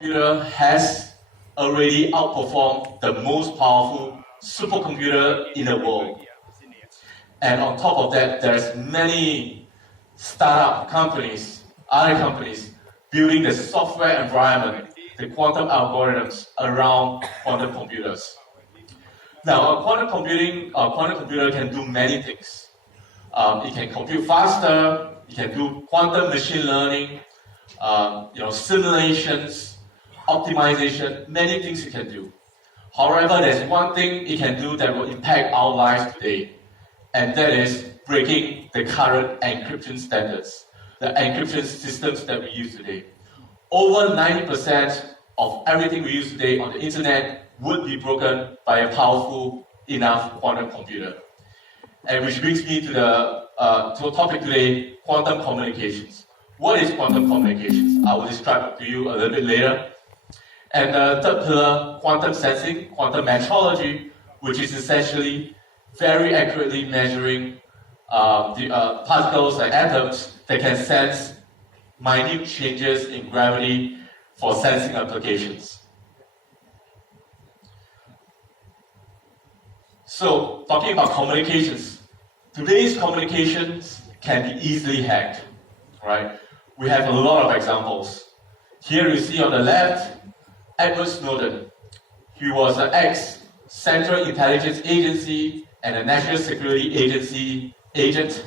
Computer has already outperformed the most powerful supercomputer in the world. And on top of that, there's many startup companies, other companies, building the software environment, the quantum algorithms around quantum computers. Now, a quantum computer can do many things. It can compute faster. It can do quantum machine learning, simulations, optimization, many things it can do. However, there's one thing it can do that will impact our lives today, and that is breaking the current encryption standards, the encryption systems that we use today. Over 90% of everything we use today on the internet would be broken by a powerful enough quantum computer. And which brings me to the topic today, quantum communications. What is quantum communications? I will describe it to you a little bit later. And the third pillar, quantum sensing, quantum metrology, which is essentially very accurately measuring the particles and atoms that can sense minute changes in gravity for sensing applications. So, talking about communications, today's communications can be easily hacked, right? We have a lot of examples. Here you see on the left, Edward Snowden. He was an ex-Central Intelligence Agency and a National Security Agency agent.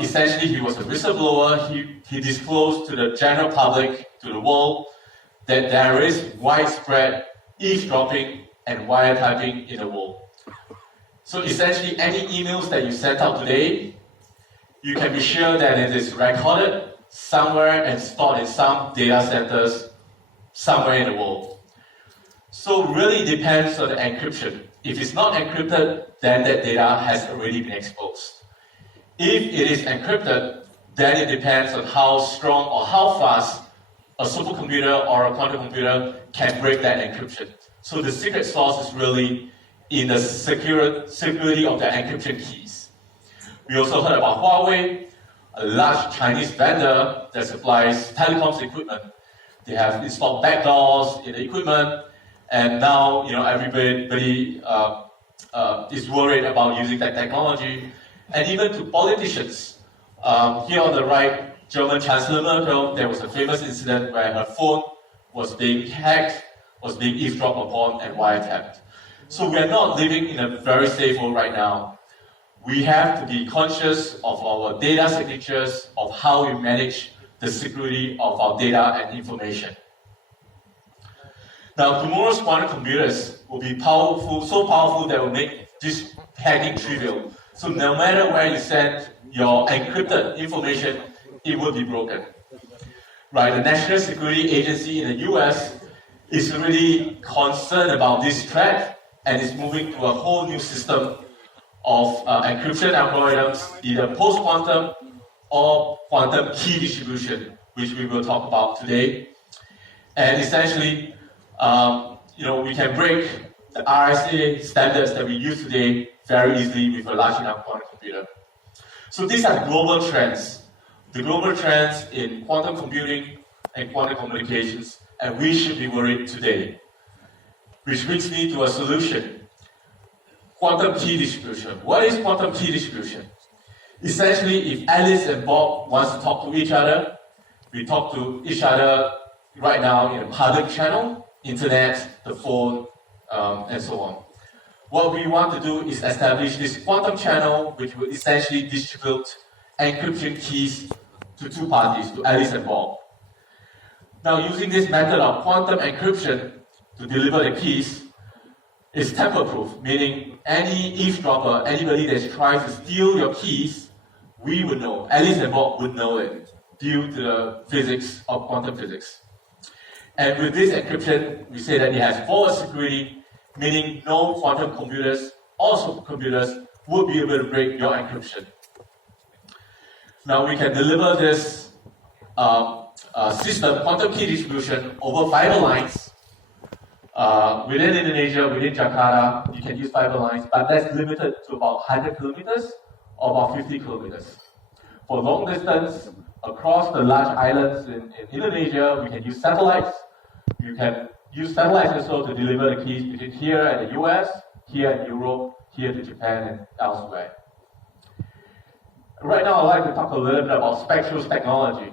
Essentially, he was a whistleblower. He disclosed to the general public, to the world, that there is widespread eavesdropping and wiretapping in the world. So essentially, any emails that you sent out today, you can be sure that it is recorded somewhere and stored in some data centers somewhere in the world. So really depends on the encryption. If it's not encrypted, then that data has already been exposed. If it is encrypted, then it depends on how strong or how fast a supercomputer or a quantum computer can break that encryption. So the secret sauce is really in the security of the encryption keys. We also heard about Huawei, a large Chinese vendor that supplies telecoms equipment. They have installed backdoors in the equipment, and now everybody is worried about using that technology. And even to politicians. Here on the right, German Chancellor Merkel, there was a famous incident where her phone was being hacked, was being eavesdropped upon and wiretapped. So we are not living in a very safe world right now. We have to be conscious of our data signatures, of how we manage the security of our data and information. Now, tomorrow's quantum computers will be powerful, so powerful that will make this hacking trivial. So no matter where you send your encrypted information, it will be broken. Right, the National Security Agency in the US is really concerned about this threat and is moving to a whole new system of encryption algorithms, either post-quantum or quantum key distribution, which we will talk about today. And essentially, we can break the RSA standards that we use today very easily with a large enough quantum computer. So these are global trends. The global trends in quantum computing and quantum communications, and we should be worried today. Which brings me to a solution. Quantum key distribution. What is quantum key distribution? Essentially, if Alice and Bob want to talk to each other, we talk to each other right now in a public channel, internet, the phone, and so on. What we want to do is establish this quantum channel, which will essentially distribute encryption keys to two parties, to Alice and Bob. Now, using this method of quantum encryption to deliver the keys is tamper-proof, meaning any eavesdropper, anybody that tries to steal your keys, we would know. Alice and Bob would know it due to the physics of quantum physics. And with this encryption, we say that it has forward security, meaning no quantum computers or supercomputers would be able to break your encryption. Now we can deliver this system, quantum key distribution, over fiber lines. Within Indonesia, within Jakarta, you can use fiber lines, but that's limited to about 100 kilometers or about 50 kilometers. For long distance, across the large islands in Indonesia, we can use satellites You can use satellites also to deliver the keys between here and the US, here in Europe, here to Japan, and elsewhere. Right now, I'd like to talk a little bit about Spectral's technology.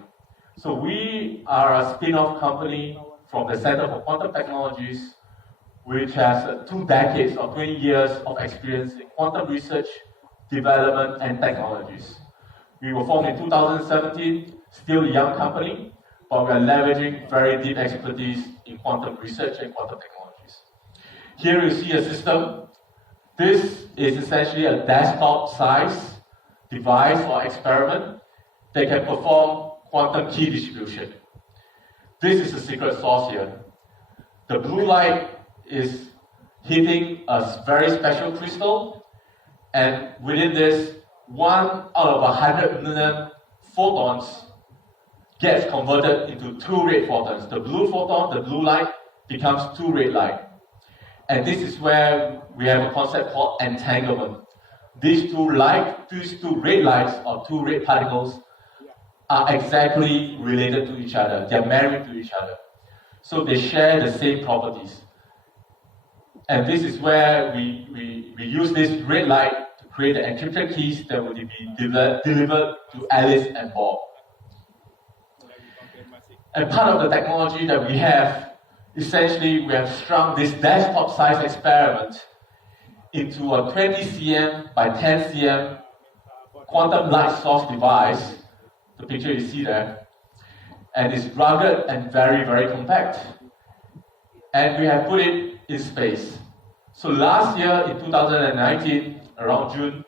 So we are a spin-off company from the Center for Quantum Technologies, which has 2 decades or 20 years of experience in quantum research, development, and technologies. We were formed in 2017, still a young company, but we are leveraging very deep expertise in quantum research and quantum technologies. Here you see a system. This is essentially a desktop-size device or experiment that can perform quantum key distribution. This is the secret sauce here. The blue light is hitting a very special crystal, and within this, 1 out of 100 million photons gets converted into 2 red photons. The blue photon, the blue light, becomes 2 red light. And this is where we have a concept called entanglement. These two red lights or 2 red particles are exactly related to each other. They are married to each other. So they share the same properties. And this is where we use this red light to create the encrypted keys that will be delivered to Alice and Bob. And part of the technology that we have, essentially we have shrunk this desktop-sized experiment into a 20 cm by 10 cm quantum light source device, the picture you see there, and it's rugged and very, very compact. And we have put it in space. So last year in 2019, around June,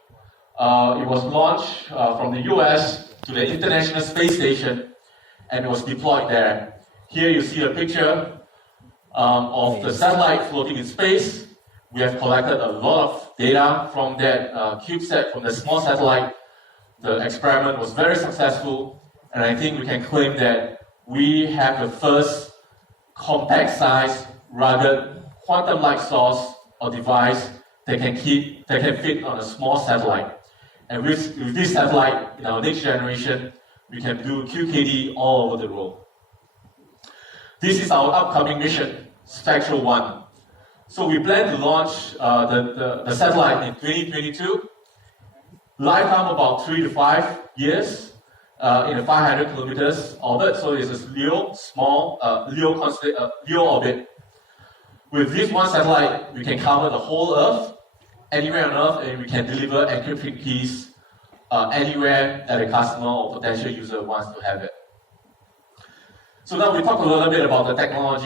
it was launched from the US to the International Space Station, and it was deployed there. Here you see a picture of the satellite floating in space. We have collected a lot of data from that CubeSat, from the small satellite. The experiment was very successful, and I think we can claim that we have the first compact size, rugged, quantum light source or device that can fit on a small satellite. And with this satellite, in our next generation, we can do QKD all over the world. This is our upcoming mission, Spectral 1. So we plan to launch the satellite in 2022. Lifetime about 3 to 5 years in a 500 kilometers orbit. So it's a LEO, small LEO orbit. With this one satellite, we can cover the whole Earth, anywhere on Earth, and we can deliver encrypted keys anywhere that a customer or potential user wants to have it. So now we talk a little bit about the technology.